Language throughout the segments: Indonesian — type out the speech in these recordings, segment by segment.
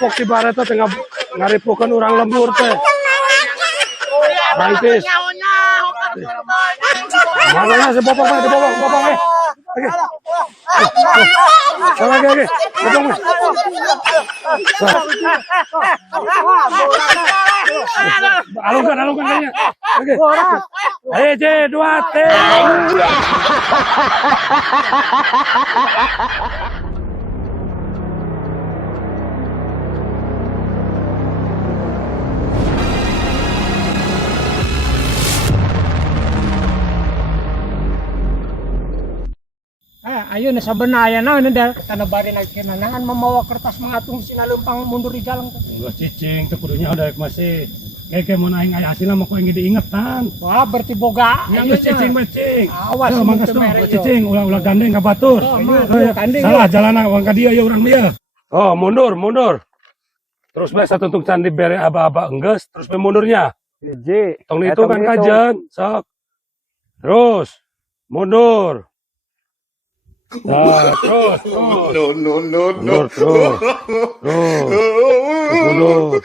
ngerampok di barat teh ngaripukeun urang lembur teh. Mantis. Mana si bopong mah, bopong eh. Oke. Bopong mah. Alungkan kayaknya. Oke. Ayo C, 2 T. Ayo nih sabeuna aya naon da kana bari nakeunangan membawa kertas mengatung sina leumpang mundur di jalan teh. Geus cicing teh kudunya udah masih keke mun aing aya hasilna mah kudu diingetan. Wah berarti boga Nya geus cicing. Awas mangkas tuh cicing ulah gandeng ka batur. Salah jalanna wang ka dieu urang ieu. Oh, mundur. Terus bae satutung candi bere aba-aba enggeus terus bae mundurnya. Hiji. Tong itu kan kajen, sok. Terus mundur. Nah, terus. No. Mundur terus. Mundur.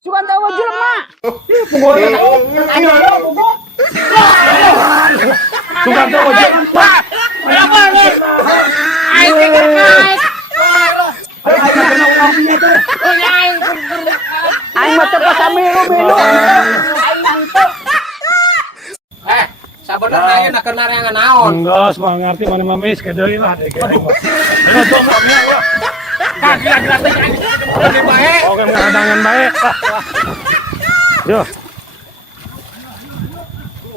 Sugan tahu jelema. Sugan tahu jelema. Aing mah teh pas milu. Sabenerna ayeuna keur nareangan naon? Enggeus mah ngarti mana mah mis ke deui lah dek. Aduh tong Gila teh anjing bae. oke ngadangan bae. Yo,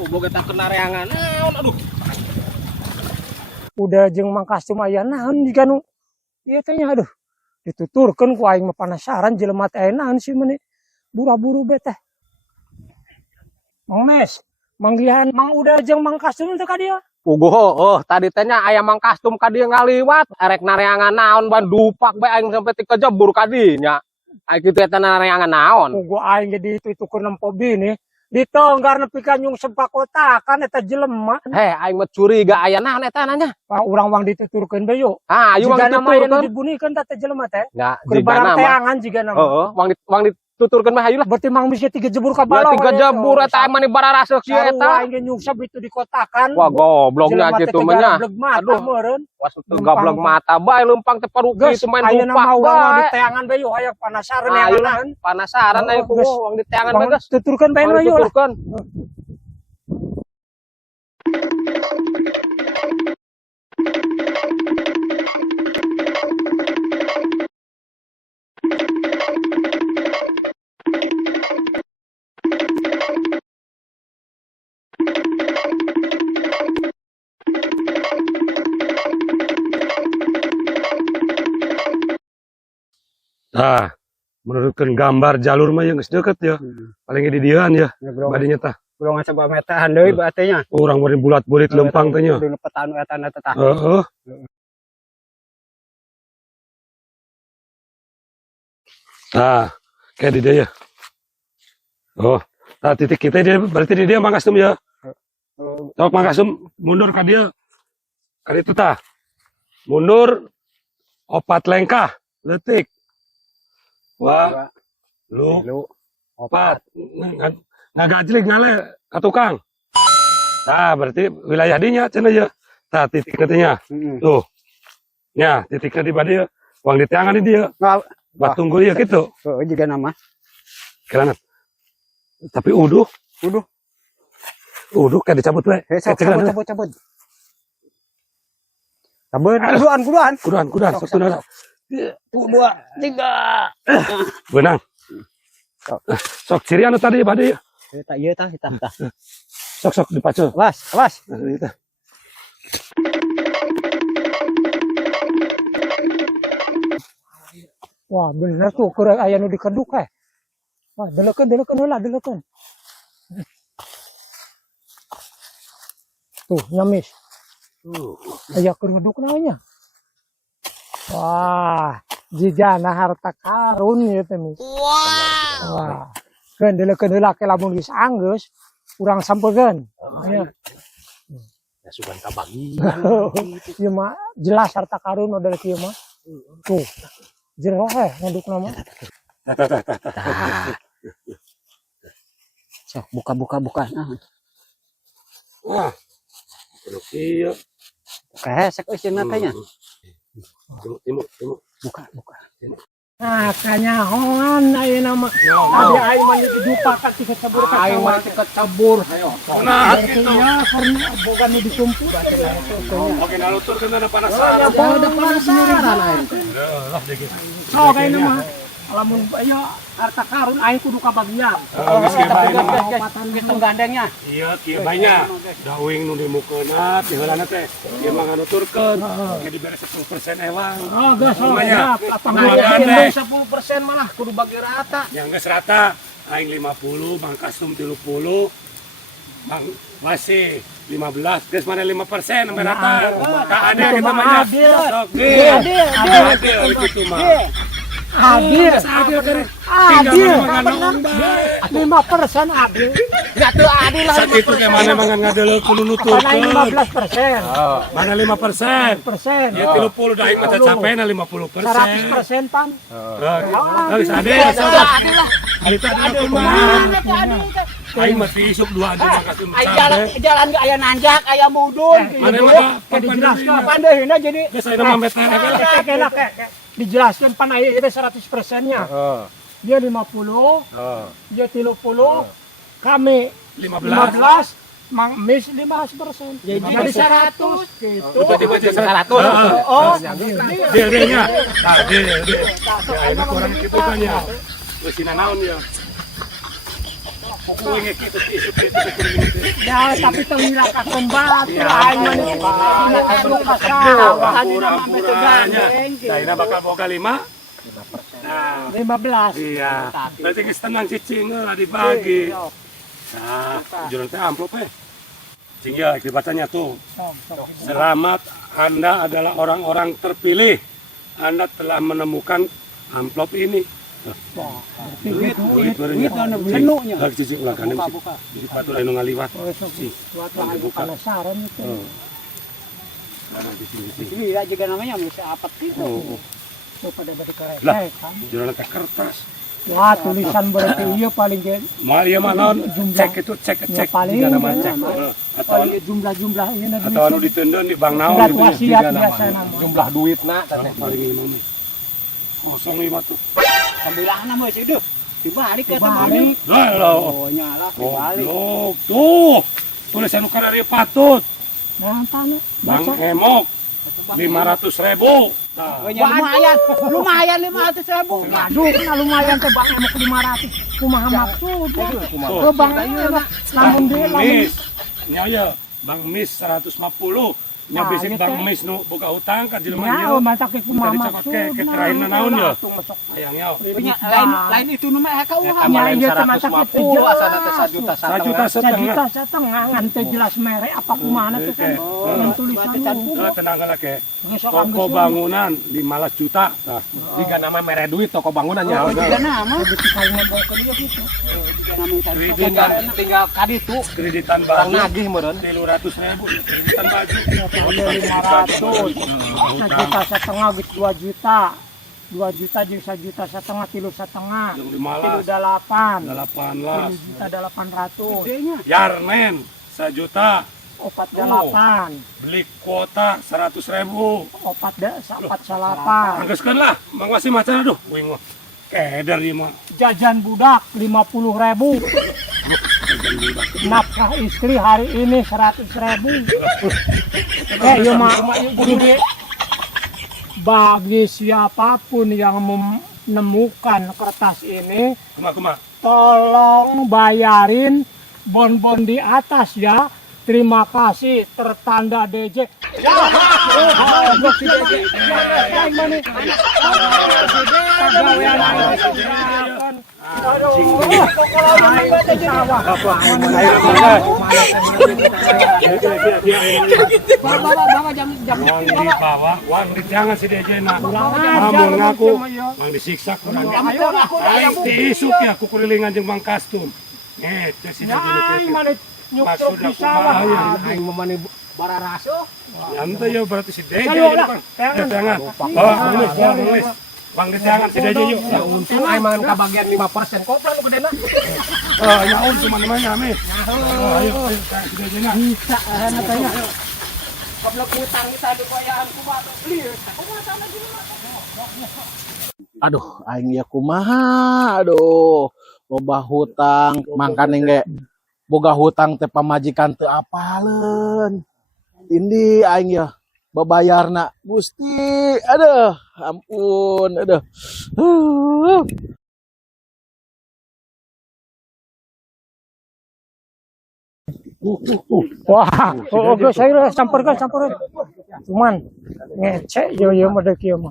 Boga tak keur nareangan naon aduh. Udah jeung mangkastum aya naon jiga nu ieu teh nya aduh. Dituturkeun ku aing mah penasaran jelema teh aya naon sih meuni. Buru-buru be teh. Mang Mes, manggihan Mang Uda jeung Mang Kastum teh ka dieu. Puguh, tadi teh nya aya mangkastum ka dieu ngaliwat, erek nareangan naon ban dupak bae aing sampe ti kejebur ka dieu nya. Aing kitu eta nareangan naon. Puguh aing jadi itu nempo bini. Ditonggar nepi ka nyung sepakotakan eta jelema. Aing mah curiga aya naon eta nanya. Urang wang dituturkeun bae yo. Ayo wang dituturkeun. Dibunikeun teh jelema teh. Ya, Berbarang teangan jiga nama. Heeh, wang dituturkeun mah hayu lah. Berarti Mang bisa 3 jebur ka balong. 3 jebur eta mah ni bararaseuh si eta. Aing ge nyungsep itu dikotakan. Wah, gobloknya gitu mah nya. Aduh, meureun. Was teu gablek mata bae leumpang teh parugi teu main ayeuna dupak mah urang bae. di teangan bae yo aya panasaran Ayo yang lah, naon. panasaran aya puguh wang di teangan bae geus. Tuturkeun bae yo lah. Tuturkeun. Nah, menurutkan gambar jalur mah yang geus deukeut ya. Paling di dieuan ya. Badinya tah. Belum coba metaan deui berarti nya. Urang bari bulat-bulit lempang teh nya. Dulu petan eta teh tah. Heeh. Nah, kayak di dia ya. Oh, nah titik kita dia berarti di dia Mangkastum ya. Sok Mangkastum mundur ka dia. Ka ditu tah. Mundur 4 lengkah leutik. Wah, lu 4 ngagajlik ngale ka tukang. Nah, berarti wilayah dinya cenah ya. Tah titik katanya. Tuh. Nya, titiknya di badieu. Wang di teangan di dia. Batunggu ya gitu. Heeh jiga nama. Kelangan. Tapi uduh kayak dicabut we. Cabut. Kuduan. Sok tuna. 2 3. Benang. Sok ciri anu tadi bade. Eta ieu tah hitam tah. Sok dipacu. Awas. Itu. Wah, bener tuh keur aya nu dikeduk Wah, deleukeun heula. Tuh, nyamis. Aya keruduk namanya. Wah, jigana harta karun ieu teh. Wah. Keun deleukeun heula ke lamun geus anggeus, urang sampeurkeun. Ya. Ya sugan kabagi. Ieu mah jelas harta karun model kieu mah. Tuh. Jero nganduk nama. Sok buka. Wah. Kudu kieu. Buka hesek euy cenah teh nya. Timuk. Buka. Nah, kanyahoan ayeuna mah. Abi aing mah dupakan ti kecebur ka Aing mah kecebur hayo. Nah, Ya, karena boga nu ditumpuk. oke naluturkeun na panasaran. Udah penasaran aing. So kayaknya mah lamun aya harta karun aing kudu kabagian. Geus kieu bae mah. Geus gandengnya. Iya, kieu bae nya. Da uing nu dimukeunna ti heulana teh. Ieu mah nganuturkeun. Ge dibere 10% ewang. Oh, geus Semuanya. apa Nah, bagian gandeng. 10% malah kudu bagi rata. Yang geus rata aing 50, Bang Kasum 30, Bang Wasi 15, geus mana 5% sampai rata. Ka ade Itu kita mah mah nya. adil. Sok ge. Adil. Adil kitu mah. Adil. Adil kere. Adil. Tinggal nganaon bae. 5% adil. Ya tuh adil lah. Sakitu ke mana mangan ngadeuleuk kudu Karena nuturkeun. 15%. Mana 5%? persen. Ya 30 dah aing mah capena 50%. 100% pan. Geus adil. Adil lah. Ari tadi aku kumaha? Aing mah isuk 2 aja Bang Kasum. Jalan ke aya nanjak, aya mudun. Mana mah Dijelaskan pan. pandeuna jadi Geus ayeuna mah bete. dijelaskan pan aya itu 100%-nya. Dia 50, dia 30, kami 15, Mang Mis 15%. Jadi 100 gitu. Udah dibaca 100. Oh, Dia-nya. Tah, dia. Ya aing mah kurang kitu kan ya. Geus sina naon ya. Pokoknya kitu isuk kitu. ya tapi tengilaka kembali aing mah ini anu kasar. Pura-puranya. Daina bakal boga 5. Nah, 15. iya. Berarti geus tenang cicing lah dibagi. Nah, juran teh amplop Cing ya, dibacanya tuh. Selamat, Anda adalah orang-orang terpilih. Anda telah menemukan amplop ini. Duit Penuhnya. lagi cuci ulah kan jadi batur anu ngaliwat sih buka Penasaran itu. di sini Ini ya juga namanya bisa apa gitu. Tuh pada dari Lah. kereta kan. jualan teh kertas Wah, tulisan berarti iya paling ge mal ieu mah naon cek itu cek Ya, paling tiga nama cek atau paling jumlah-jumlah ini atau anu diteundeun di bank naon surat gitu ya. wasiat Tiga nama. biasa nama. Jumlah duitna teh. Paling imam 05 tuh Sambilahna mah sih duh. Dibalik ke Dibalik. lah lo Oh nyala dibalik. goblok tuh tulisan nu kadari patut Nah, tanah. Bang Baca. Emok 500.000 nah Oh, lumayan 500.000. Aduh, kan lumayan teh Bang Emok 500. Kumaha maksudnya? Ke Bang Emok lamun dia lamun Mis, nya Bang Mis 150. Nya Nah, bisik ieu Bang teh. Mis nu boga utang ka jelema ya ieu. mata ke kumaha Tadi cakot maksudna. ke terakhirna naon ya? Atuh masuk. Hayangnya. Lain itu nu mah ka urang. Ya, Kemarin iya, teh mata ke 150 asana teh 1 juta 1 1 juta juta setengah ngan teh jelas merek apa kumaha tuh kan. Yang tulisan lu. Tenang lah ke. Besok Toko ambil bangunan 15 juta. Nah, Tiga nama mere duit toko bangunannya. Tiga nama. Begitu kain bawa ke dia gitu. Tiga nama Tinggal kaditu. kreditan Orang baju nagih meureun. 300.000 kreditan baju. Ya 500. 1 juta setengah gitu 2 juta. 2 juta jeung 1 juta setengah 3,5. Yang di Malas 8. 18. 3 juta 800. Yarmen 1 juta. Opat 8. Beli kuota 100.000. Opat 8. Anggeskeun lah, Mang Wasi macan aduh, uing mah. Keder ieu mah. Jajan budak 50.000. Nafkah istri hari ini 100.000. Iya mah jadi bagi siapapun yang menemukan kertas ini Kumaha? tolong bayarin bon-bon di atas ya. Terima kasih tertanda DJ. Wang dibawa, wang jangan si DJ na. Namun ngaku, wang disiksa kurang. Aing diisuk ya, kukurilingan jeung Bang Kastum. Itu sih Ya aing mana nyukruk di sawah. Aing memani bararaso. Nanti ya berarti si Deja Ayo ini lah, Bang. tangan. Tangan. Bawa nulis. Bang di tangan si Deja yuk. Ya untung aing mangan kabagian 5% koplan nu gedena. Ya un cuma namanya ame. Ayo si Deja nya. Bisa natanya. Kalau utang kita di koyaan kumaha beli. Kumaha sama di rumah. Aduh, aing ya kumaha, aduh, loba hutang, mangkane ge boga hutang teh pamajikan teu apaleun. Tindi aing ya babayarna, Gusti, aduh, ampun, aduh. Wah, oke saya samperkan. Cuman ngecek yo mah dek kieu mah.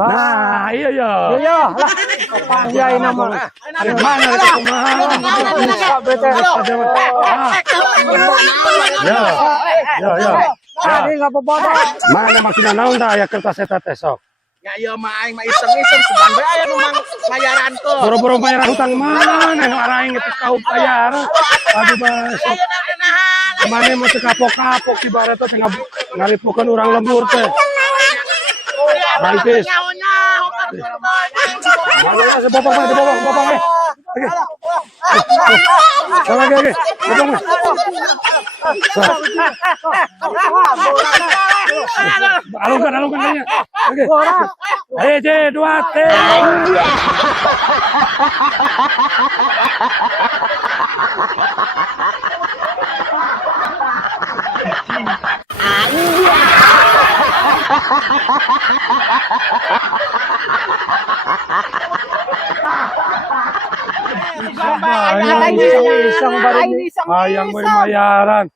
Nah, iya ya. Yo lah. Apa ya ini mah? Ada mana itu kumaha? Bisa bete. Ya. Jadi enggak apa-apa. Mana maksudnya naon tah aya kertas eta teh sok. Ya ieu mah aing mah iseng-iseng seban bae aya nu mang bayaran tuh. Boro-boro bayar hutang mana nu araing itu kau bayar. Aduh basok. Mana mau kapok-kapok di barat teh ngaripukeun urang lembur teh. Mantis. Mana se bopong mah, bopong mah. Oke. Oke. Bopong mah. Alungkan kayaknya. Oke. Ayo, 2 teh. Iseng baru Ayang we bayaran.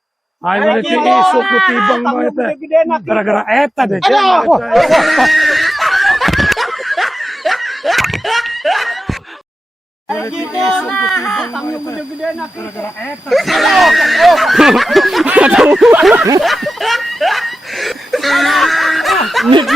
Aing mah teh isuk ku tibang mah teh. Gara-gara eta deh. Mik.